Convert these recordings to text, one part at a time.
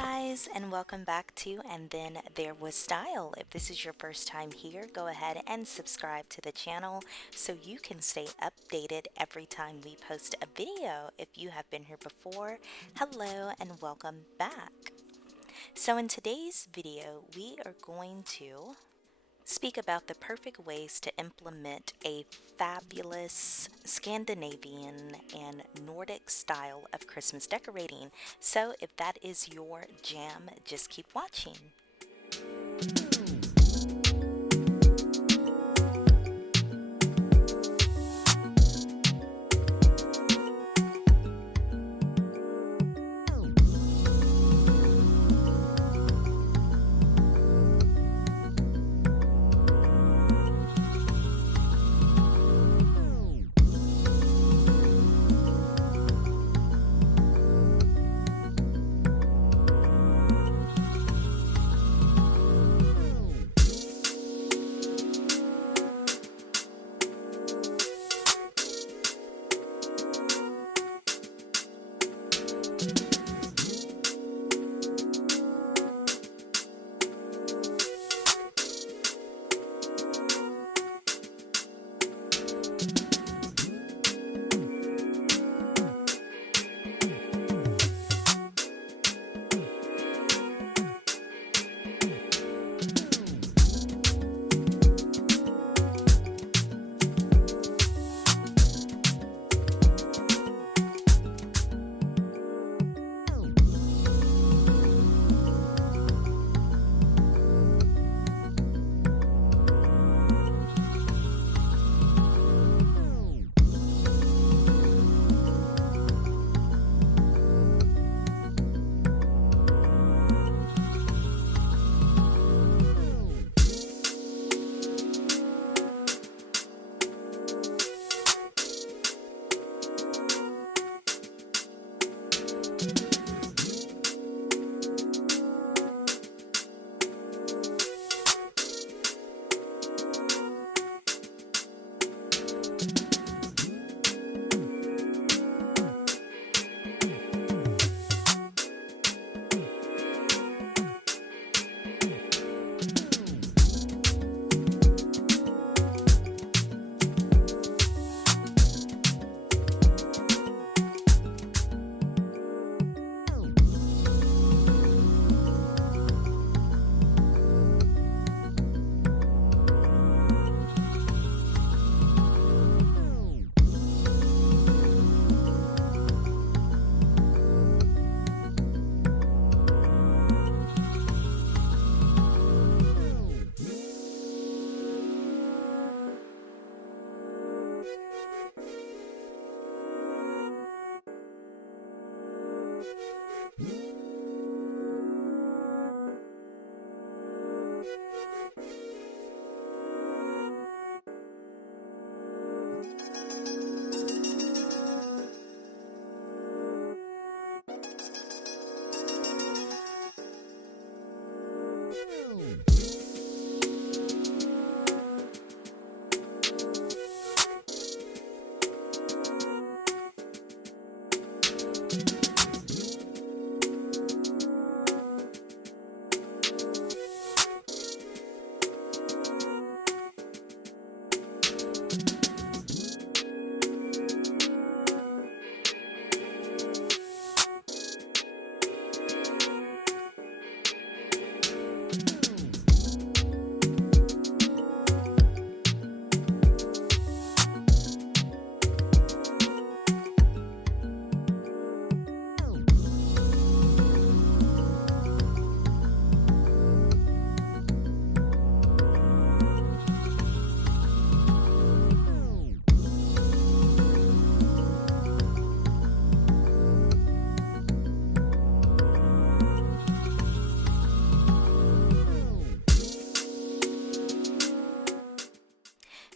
guys, and welcome back to And Then There Was Style. If this is your first time here, go ahead and subscribe to the channel so you can stay updated every time we post a video. If you have been here before, hello and welcome back. So in today's video, we are going to speak about the perfect ways to implement a fabulous Scandinavian and Nordic style of Christmas decorating. So if that is your jam, just keep watching.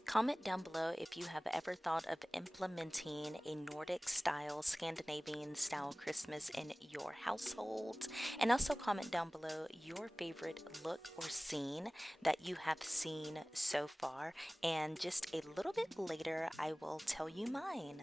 Comment down below if you have ever thought of implementing a Nordic style, Scandinavian style Christmas in your household. And also comment down below your favorite look or scene that you have seen so far. And just a little bit later, I will tell you mine.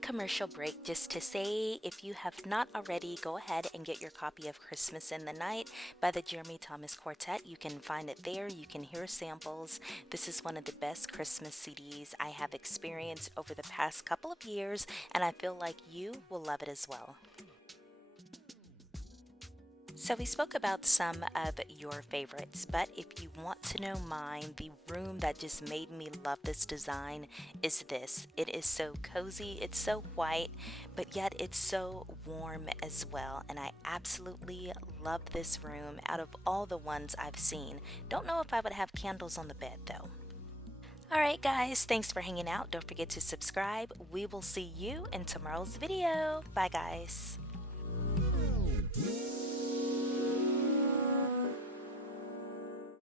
quick commercial break just to say if you have not already, go ahead and get your copy of Christmas in the Night by the Jeremy Thomas Quartet. You can find it there. You can hear samples. This is one of the best Christmas CDs I have experienced over the past couple of years, and I feel like you will love it as well. So we spoke about some of your favorites, but if you want to know mine, the room that just made me love this design is this. It is so cozy, it's so white, but yet it's so warm as well, and I absolutely love this room out of all the ones I've seen. Don't know if I would have candles on the bed though. Alright guys, thanks for hanging out. Don't forget to subscribe. We will see you in tomorrow's video. Bye guys.